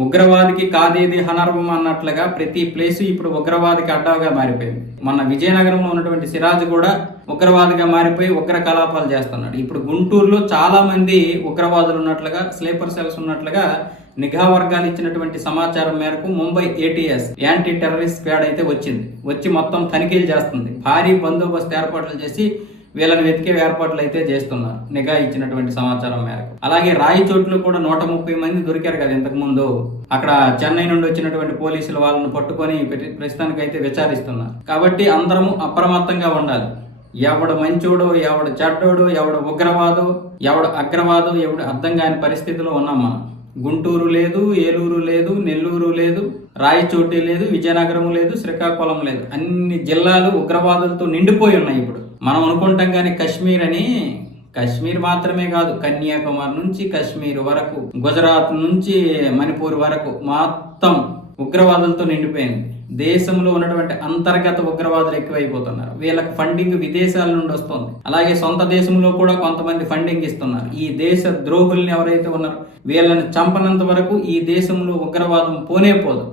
ఉగ్రవాదికి కాదేది హనర్వం అన్నట్లుగా ప్రతి ప్లేస్ ఇప్పుడు ఉగ్రవాదికి అడ్డాగా మారిపోయింది. మన విజయనగరంలో ఉన్నటువంటి సిరాజ్ కూడా ఉగ్రవాదిగా మారిపోయి ఉగ్ర కలాపాలు చేస్తున్నాడు. ఇప్పుడు గుంటూరులో చాలా మంది ఉగ్రవాదులు ఉన్నట్లుగా స్లీపర్ సెల్స్ ఉన్నట్లుగా నిఘా వర్గాలు ఇచ్చినటువంటి సమాచారం మేరకు Mumbai ATS anti terrorist squad అయితే వచ్చింది. వచ్చి మొత్తం తనిఖీలు చేస్తుంది. భారీ బందోబస్తు ఏర్పాట్లు చేసి వీళ్ళని వెతికే ఏర్పాట్లు అయితే చేస్తున్నారు నిఘా ఇచ్చినటువంటి సమాచారం మేరకు. అలాగే రాయచోట్లు కూడా నూట ముప్పై మంది దొరికారు కదా ఇంతకుముందు. అక్కడ చెన్నై నుండి వచ్చినటువంటి పోలీసులు వాళ్ళని పట్టుకొని ప్రస్తుతానికి ప్రస్తుతానికైతే విచారిస్తున్నారు. కాబట్టి అందరము అప్రమత్తంగా ఉండాలి. ఎవడు మంచోడు ఎవడు చెడ్డోడు ఎవడు ఉగ్రవాదు ఎవడు అగ్రవాదు ఎవడు అర్థం కాని పరిస్థితిలో ఉన్నాం మనం. గుంటూరు లేదు ఏలూరు లేదు నెల్లూరు లేదు రాయచోటి లేదు విజయనగరం లేదు శ్రీకాకుళం లేదు. అన్ని జిల్లాలు ఉగ్రవాదులతో నిండిపోయి ఉన్నాయి ఇప్పుడు. మనం అనుకుంటాం కానీ కశ్మీర్ అని కశ్మీర్ మాత్రమే కాదు కన్యాకుమారి నుంచి కశ్మీర్ వరకు గుజరాత్ నుంచి మణిపూర్ వరకు మొత్తం ఉగ్రవాదులతో నిండిపోయింది. దేశంలో ఉన్నటువంటి అంతర్గత ఉగ్రవాదులు ఎక్కువైపోతున్నారు. వీళ్ళకి ఫండింగ్ విదేశాల నుండి వస్తుంది. అలాగే సొంత దేశంలో కూడా కొంతమంది ఫండింగ్ ఇస్తున్నారు. ఈ దేశ ద్రోహుల్ని ఎవరైతే ఉన్నారో వీళ్ళని చంపనంత వరకు ఈ దేశంలో ఉగ్రవాదం పోనే పోదు.